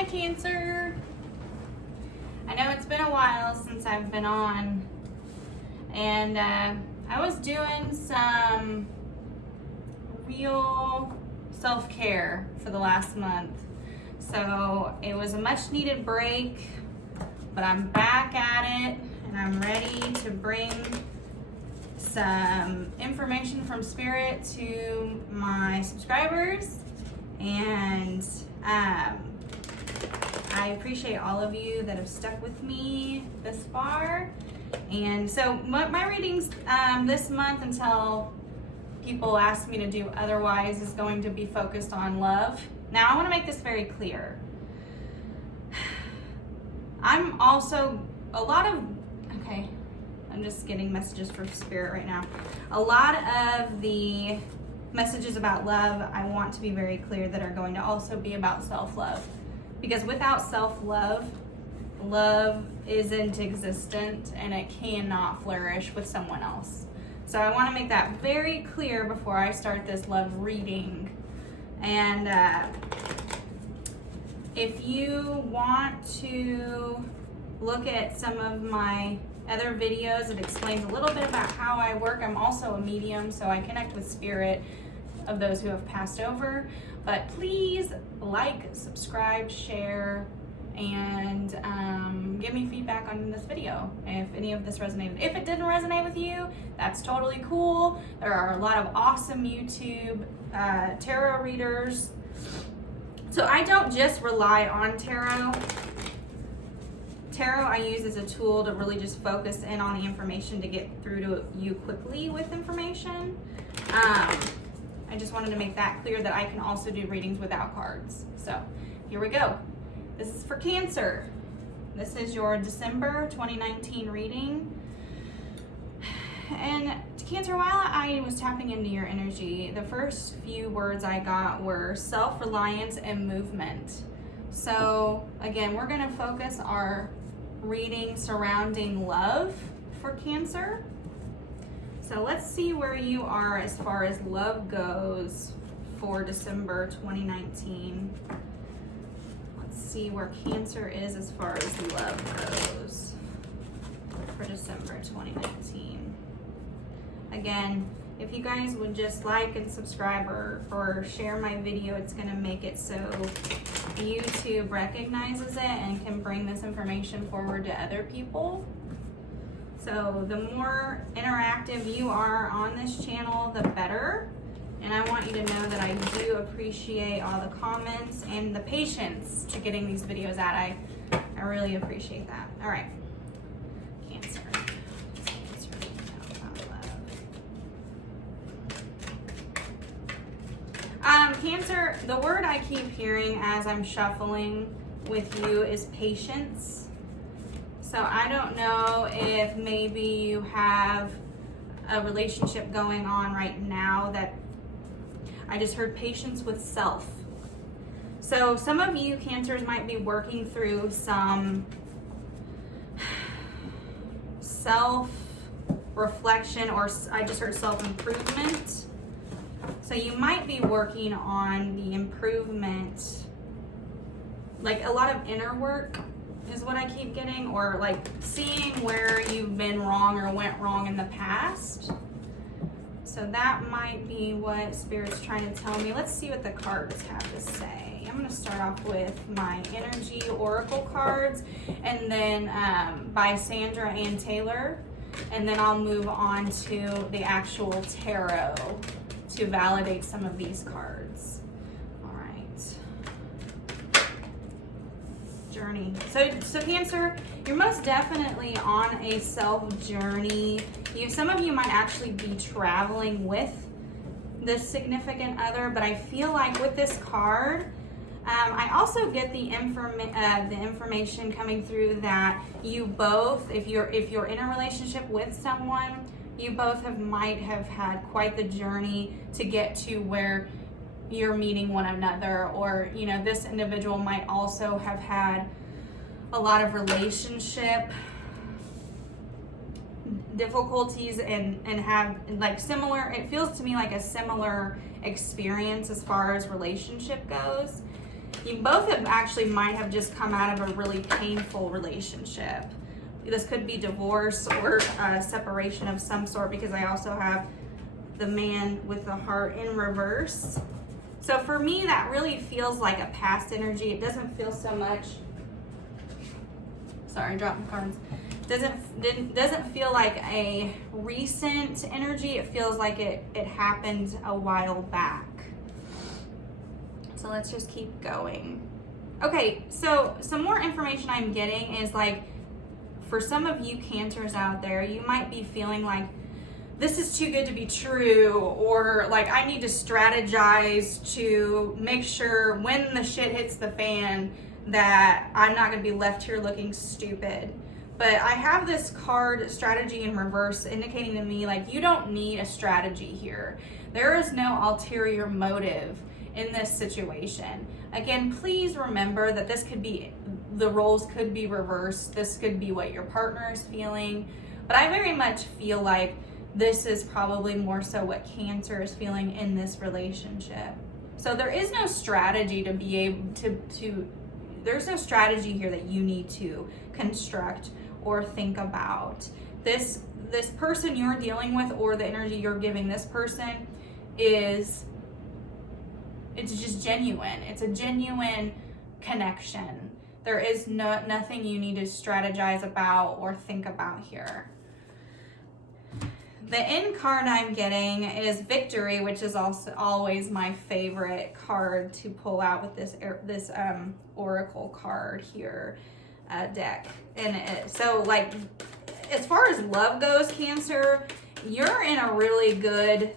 Hi, Cancer. I know it's been a while since I've been on, and I was doing some real self-care for the last month. So it was a much needed break, but I'm back at it and I'm ready to bring some information from Spirit to my subscribers. And I appreciate all of you that have stuck with me this far. And so my readings this month, until people ask me to do otherwise, is going to be focused on love. Now, I want to make this very clear. I'm just getting messages from Spirit right now. A lot of the messages about love, I want to be very clear, that are going to also be about self-love. Because without self-love, love isn't existent and it cannot flourish with someone else. So I want to make that very clear before I start this love reading. And if you want to look at some of my other videos, it explains a little bit about how I work. I'm also a medium, so I connect with Spirit of those who have passed over. But please like, subscribe, share, and give me feedback on this video if any of this resonated. If it didn't resonate with you, that's totally cool. There are a lot of awesome YouTube tarot readers. So I don't just rely on tarot. Tarot I use as a tool to really just focus in on the information to get through to you quickly with information. I just wanted to make that clear that I can also do readings without cards. So here we go. This is for Cancer. This is your December 2019 reading. And Cancer, while I was tapping into your energy, the first few words I got were self-reliance and movement. So again, we're going to focus our reading surrounding love for Cancer. So let's see where you are as far as love goes for December 2019. Let's see where Cancer is as far as love goes for December 2019. Again, if you guys would just like and subscribe or share my video, it's going to make it so YouTube recognizes it and can bring this information forward to other people. So the more interactive you are on this channel, the better. And I want you to know that I do appreciate all the comments and the patience to getting these videos out. I really appreciate that. All right, Cancer. Cancer, the word I keep hearing as I'm shuffling with you is patience. So I don't know if maybe you have a relationship going on right now that I just heard patience with self. So some of you Cancers might be working through some self-reflection, or I just heard self-improvement. So you might be working on the improvement, like a lot of inner work is what I keep getting, or like seeing where you've been wrong or went wrong in the past. So that might be what Spirit's trying to tell me. Let's see what the cards have to say. I'm going to start off with my energy oracle cards, and then by Sandra Ann Taylor, and then I'll move on to the actual tarot to validate some of these cards. All right. Journey. So Cancer, you're most definitely on a self journey. Some of you might actually be traveling with this significant other, but I feel like with this card, I also get the information coming through that you both, if you're in a relationship with someone, you both might have had quite the journey to get to where you're meeting one another, or this individual might also have had a lot of relationship difficulties and have like similar, it feels to me like a similar experience as far as relationship goes. You both have actually might have just come out of a really painful relationship. This could be divorce or separation of some sort, because I also have the man with the heart in reverse. So for me, that really feels like a past energy. It doesn't feel so much, sorry, dropping cards. Doesn't feel like a recent energy. It feels like it happened a while back. So let's just keep going. Okay, so some more information I'm getting is like, for some of you Cancers out there, you might be feeling like this is too good to be true, or like I need to strategize to make sure when the shit hits the fan that I'm not going to be left here looking stupid. But I have this card, strategy in reverse, indicating to me like you don't need a strategy here. There is no ulterior motive in this situation. Again, please remember that this could be, the roles could be reversed. This could be what your partner is feeling. But I very much feel like this is probably more so what Cancer is feeling in this relationship. So there is no strategy to be able to there's no strategy here that you need to construct or think about. This person you're dealing with, or the energy you're giving this person, it's just genuine. It's a genuine connection. There is nothing you need to strategize about or think about here. The end card I'm getting is Victory, which is also always my favorite card to pull out with this oracle card here deck. And so like, as far as love goes, Cancer, you're in a really good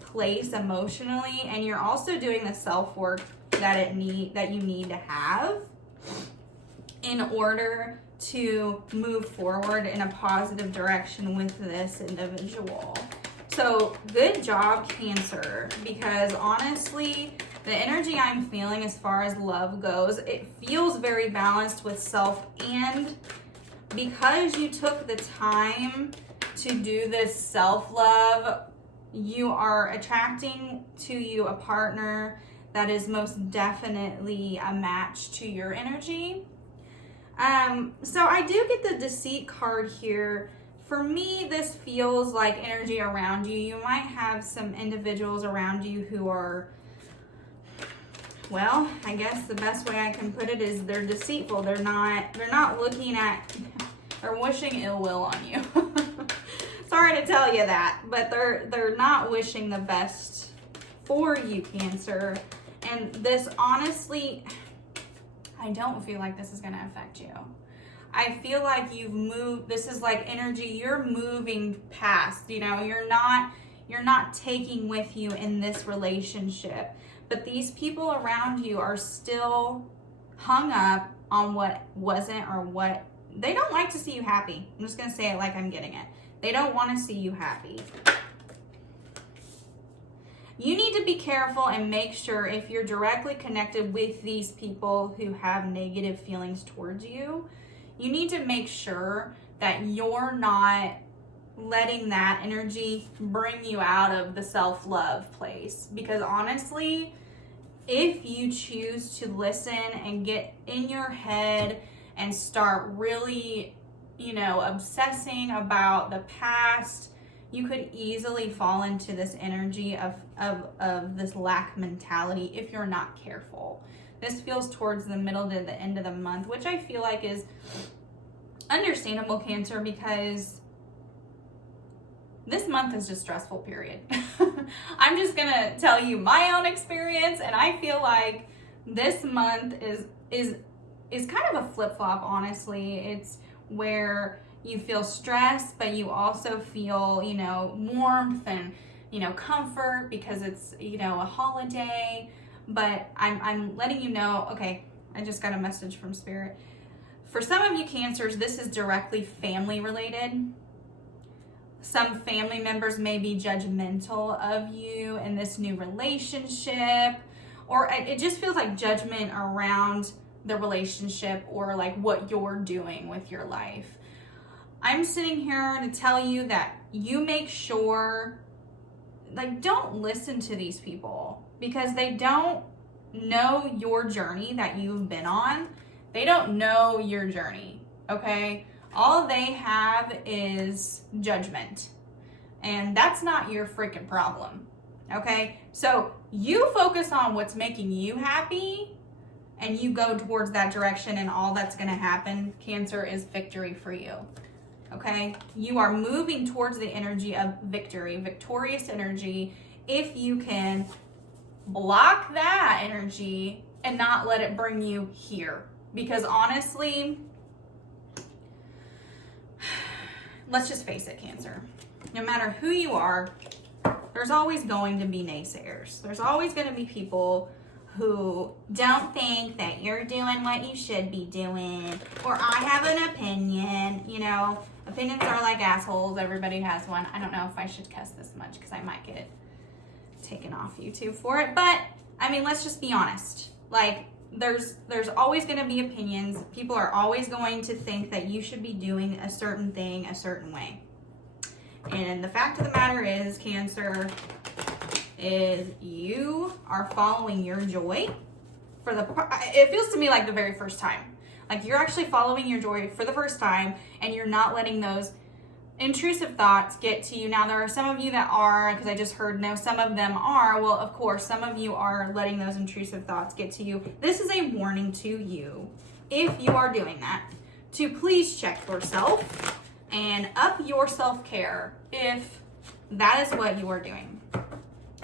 place emotionally, and you're also doing the self-work that you need to have in order to move forward in a positive direction with this individual. So good job, Cancer, because honestly, the energy I'm feeling as far as love goes, it feels very balanced with self, and because you took the time to do this self-love, you are attracting to you a partner that is most definitely a match to your energy. So I do get the Deceit card here. For me, this feels like energy around you. You might have some individuals around you who are, well, I guess the best way I can put it is they're deceitful. They're not looking at, they're wishing ill will on you. Sorry to tell you that, but they're not wishing the best for you, Cancer. And this, honestly, I don't feel like this is going to affect you. I feel like you've moved. This is like energy you're moving past. You know, you're not taking with you in this relationship. But these people around you are still hung up on what wasn't, or what they don't like to see you happy. I'm just going to say it like I'm getting it. They don't want to see you happy. You need to be careful and make sure, if you're directly connected with these people who have negative feelings towards you, you need to make sure that you're not letting that energy bring you out of the self-love place. Because honestly, if you choose to listen and get in your head and start really, obsessing about the past, you could easily fall into this energy of this lack mentality if you're not careful. This feels towards the middle to the end of the month, which I feel like is understandable, Cancer, because this month is just stressful, period. I'm just going to tell you my own experience, and I feel like this month is kind of a flip-flop, honestly. It's where you feel stressed, but you also feel, warmth and, comfort because it's, a holiday. But I'm letting you know, okay, I just got a message from Spirit. For some of you Cancers, this is directly family related. Some family members may be judgmental of you in this new relationship, or it just feels like judgment around the relationship or like what you're doing with your life. I'm sitting here to tell you that you make sure, don't listen to these people, because they don't know your journey that you've been on. They don't know your journey, okay? All they have is judgment. And that's not your freaking problem, okay? So you focus on what's making you happy and you go towards that direction, and all that's gonna happen, Cancer, is victory for you, okay? You are moving towards the energy of victory, victorious energy, if you can block that energy and not let it bring you here. Because honestly, let's just face it, Cancer. No matter who you are, there's always going to be naysayers. There's always going to be people who don't think that you're doing what you should be doing, or I have an opinion. You know, opinions are like assholes. Everybody has one. I don't know if I should cuss this much because I might get taken off YouTube for it. But I mean, let's just be honest. Like, there's always going to be opinions. People are always going to think that you should be doing a certain thing a certain way. And the fact of the matter is, Cancer, is you are following your joy for it feels to me like the very first time. Like, you're actually following your joy for the first time, and you're not letting those intrusive thoughts get to you. Now, there are some of you that are, because I just heard no, some of them are. Well, of course, some of you are letting those intrusive thoughts get to you. This is a warning to you, if you are doing that, to please check yourself and up your self-care if that is what you are doing.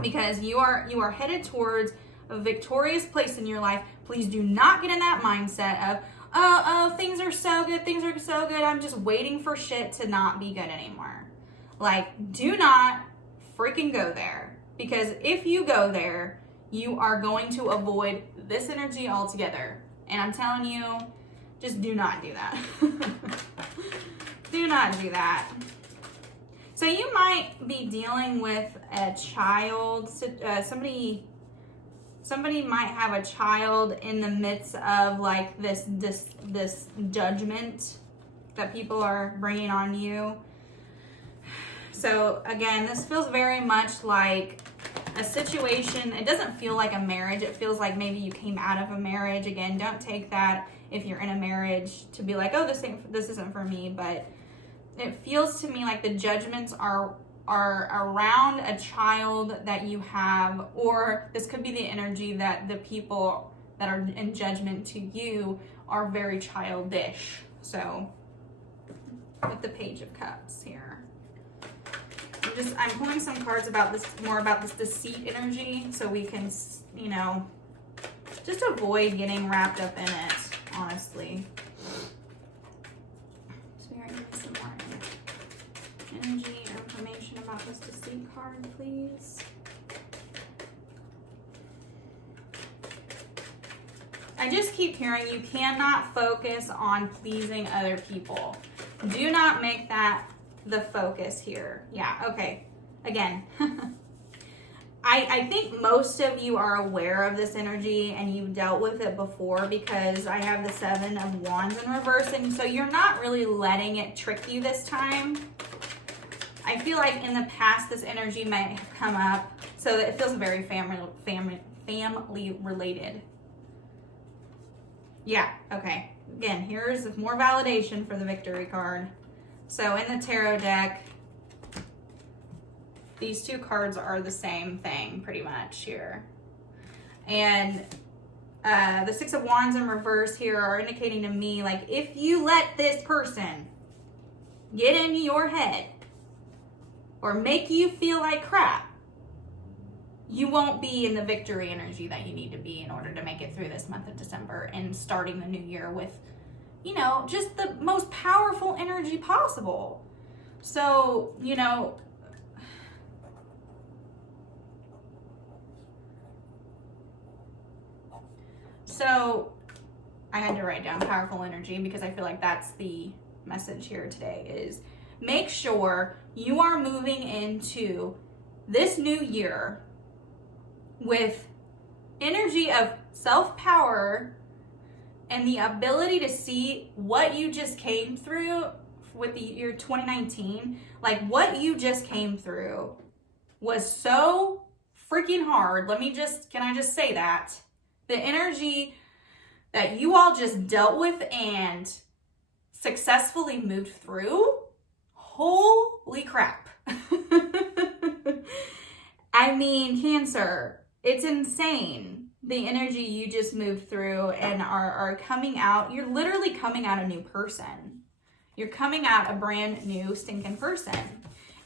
Because you are headed towards a victorious place in your life. Please do not get in that mindset of, oh, things are so good, I'm just waiting for shit to not be good anymore. Like, do not freaking go there. Because if you go there, you are going to avoid this energy altogether. And I'm telling you, just do not do that. Do not do that. So you might be dealing with a child, somebody might have a child in the midst of like this judgment that people are bringing on you. So again, this feels very much like a situation. It doesn't feel like a marriage. It feels like maybe you came out of a marriage. Again, don't take that if you're in a marriage to be like, oh, this isn't for me. But it feels to me like the judgments are around a child that you have, or this could be the energy that the people that are in judgment to you are very childish. So with the Page of Cups here, I'm pulling some cards about this, more about this deceit energy, so we can, you know, just avoid getting wrapped up in it, honestly. Spirit, give me some more energy or information about this deceit card, please. I just keep hearing you cannot focus on pleasing other people. Do not make that the focus here. Yeah, okay. Again, I think most of you are aware of this energy and you've dealt with it before, because I have the 7 of Wands in reverse, and so you're not really letting it trick you this time. I feel like in the past this energy might have come up, so that it feels very family related. Yeah, okay. Again, here's more validation for the victory card. So in the tarot deck, these two cards are the same thing pretty much here. And the 6 of Wands in reverse here are indicating to me, like, if you let this person get in your head or make you feel like crap, you won't be in the victory energy that you need to be in order to make it through this month of December and starting the new year with, you know, just the most powerful energy possible. So, you know, so I had to write down powerful energy because I feel like that's the message here today, is make sure you are moving into this new year with energy of self-power and the ability to see what you just came through with the year 2019. Like, what you just came through was so freaking hard. Can I just say that? The energy that you all just dealt with and successfully moved through, holy crap. I mean, Cancer, it's insane. The energy you just moved through and are coming out. You're literally coming out a new person. You're coming out a brand new stinking person.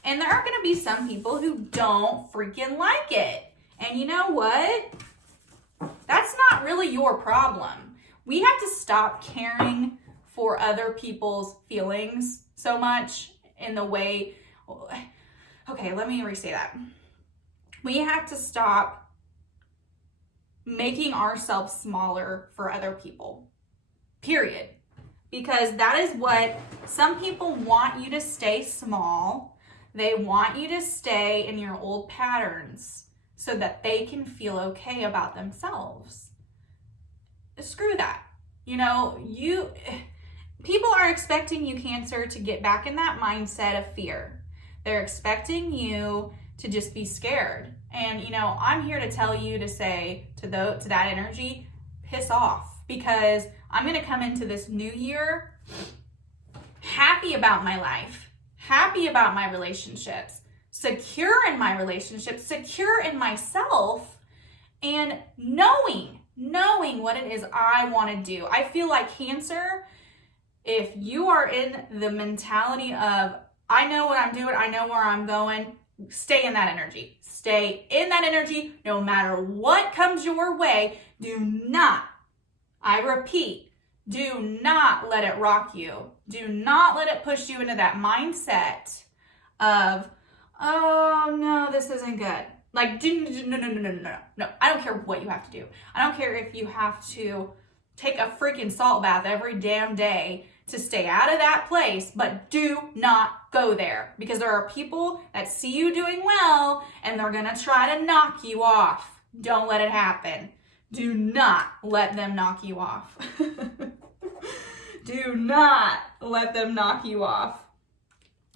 And there are going to be some people who don't freaking like it. And you know what? That's not really your problem. We have to stop caring for other people's feelings so much in the way, okay, let me restate that. We have to stop making ourselves smaller for other people, period. Because that is what some people want, you to stay small. They want you to stay in your old patterns so that they can feel okay about themselves. Screw that. You know, people are expecting you, Cancer, to get back in that mindset of fear. They're expecting you to just be scared. And, you know, I'm here to tell you to say to that energy, piss off. Because I'm going to come into this new year happy about my life, happy about my relationships, secure in my relationships, secure in myself, and knowing what it is I want to do. I feel like, Cancer, if you are in the mentality of, I know what I'm doing, I know where I'm going, stay in that energy. Stay in that energy no matter what comes your way. Do not, I repeat, do not let it rock you. Do not let it push you into that mindset of, oh no, this isn't good. Like, no. I don't care what you have to do. I don't care if you have to take a freaking salt bath every damn day to stay out of that place, but do not go there, because there are people that see you doing well and they're gonna try to knock you off. Don't let it happen. Do not let them knock you off. Do not let them knock you off.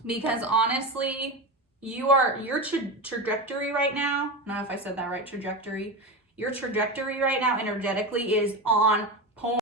Because honestly, your trajectory right now, I don't know if I said that right, trajectory. Your trajectory right now energetically is on